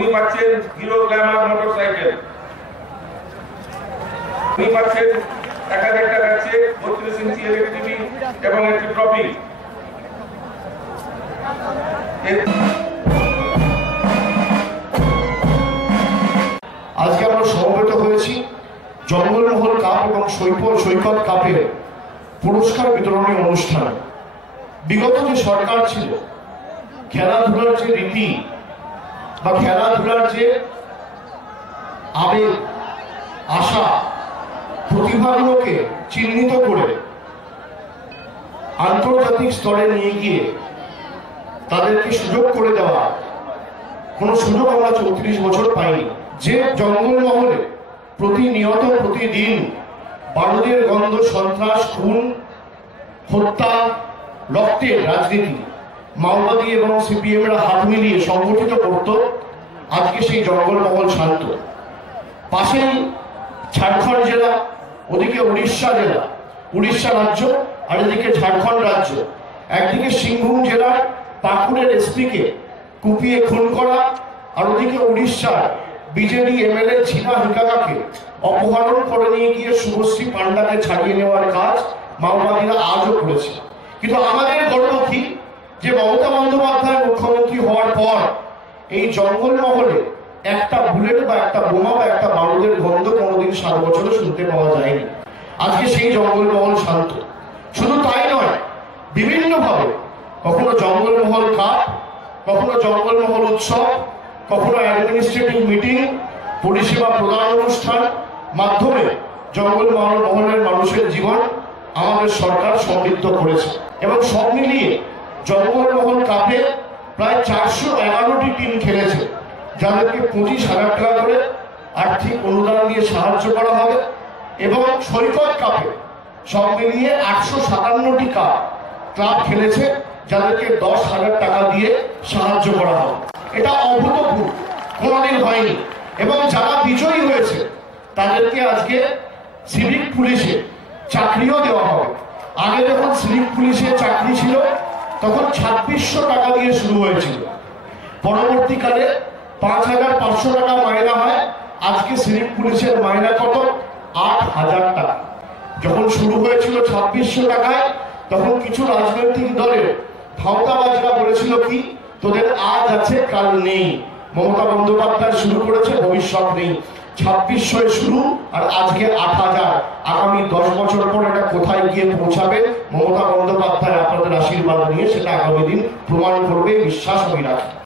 উনি পাচ্ছেন hero Glamour motorcycle. উনি পাচ্ছেন এক হাজার টাকা আছে বত্রিশ ইঞ্চি এলএফটিভি এবং একটি ট্রফি আজকে আমরা সমবেত হয়েছি জঙ্গলমহল কাপ এবং সৈকত সৈকত কাপের পুরস্কার বিতরণী অনুষ্ঠানে। বিগত যে সরকার ছিল, খেলাধুলার যে রীতি বা খেলাধুলার যে আবেগ, আশা, প্রতিভাগুলোকে চিহ্নিত করে আন্তর্জাতিক স্তরে নিয়ে গিয়ে তাদেরকে সুযোগ করে দেওয়া, কোনো সুযোগ আমরা চৌত্রিশ বছর পাইনি। যে জঙ্গলমহলে প্রতিনিয়ত, প্রতিদিন বারুদের গন্ধ, সন্ত্রাস, খুন, হত্যা, রক্তের রাজনীতি মাওবাদী এবং সিপিএমরা হাত মিলিয়ে সংগঠিত করত, আজকে সেই জঙ্গলমহল শান্ত পাশেই ঝাড়খণ্ড জেলা, ওদিকে উড়িষ্যা জেলা, উড়িষ্যা রাজ্য আর এদিকে ঝাড়খণ্ড রাজ্য। একদিকে সিংভূম জেলার পাকুড়ের এসপিকে কুপিয়ে খুন করা আর ওদিকে উড়িষ্যার বিজেডি এমএলএ ঝিনা হিকাকাকে অপহরণ করে নিয়ে গিয়ে শুভশ্রী পান্ডাকে ছাড়িয়ে নেওয়ার কাজ মাওবাদীরা আজও করেছে। কিন্তু আমাদের গর্ব কি? যে মমতা বন্দ্যোপাধ্যায় মুখ্যমন্ত্রী হওয়ার পর এই জঙ্গলমহলে একটা বুলেট বা একটা বোমা বা একটা বারুদের গন্ধ কোনোদিন সারা বছরে শুনতে পাওয়া যায়নি। আজকে সেই জঙ্গলমহল শান্ত। শুধু তাই নয়, বিভিন্নভাবে কখনো জঙ্গলমহল কাপ, কখনো জঙ্গলমহল উৎসব, কখনো অ্যাডমিনিস্ট্রেটিভ মিটিং পরিষেবা প্রদান অনুষ্ঠান, মাধ্যমে জঙ্গলমহল মহলের মানুষের জীবন আমাদের সরকার সমৃদ্ধ করেছে। এবং সব মিলিয়ে জঙ্গলমহল কাপে প্রায় চারশো এগারোটি টিম খেলেছে, যাদেরকে পঁচিশ হাজার টাকা করে আর্থিক অনুদান দিয়ে সাহায্য করা হবে এবং সৈকত কাপে সব মিলিয়ে আটশো সাতান্নটি কাপ ক্লাব খেলেছে, যাদেরকে দশ হাজার টাকা দিয়ে সাহায্য করা হবে। এটা অভূতপূর্ব, কোনোদিন হয়নি। এবং যারা বিজয়ী হয়েছে, তাদেরকে আজকে সিভিক পুলিশে চাকরিও দেওয়া হবে। আগে যখন সিভিক পুলিশে চাকরি ছিল তখন ছাব্বিশশো টাকা দিয়ে শুরু হয়েছিল। পরবর্তীকালে পাঁচ হাজার পাঁচশো টাকা মায়না হয়। আজকে সিভিক পুলিশের মায়না কত? আট হাজার টাকা। যখন শুরু হয়েছিল ছাব্বিশশো টাকায়, তখন কিছু রাজনৈতিক দলের ভাওতাবাজরা বলেছিল কি, তোদের আজ আছে কাল নেই। মমতা বন্দ্যোপাধ্যায় শুরু করেছে, ভবিষ্যৎ নেই। ছাব্বিশশো শুরু আর আজকে আট হাজার। আগামী দশ বছর পর এটা কোথায় গিয়ে পৌঁছাবে, মমতা বন্দ্যোপাধ্যায় আপনাদের আশীর্বাদ নিয়ে সেটা আগামী দিন প্রমাণ করবে, বিশ্বাস আমি রাখি।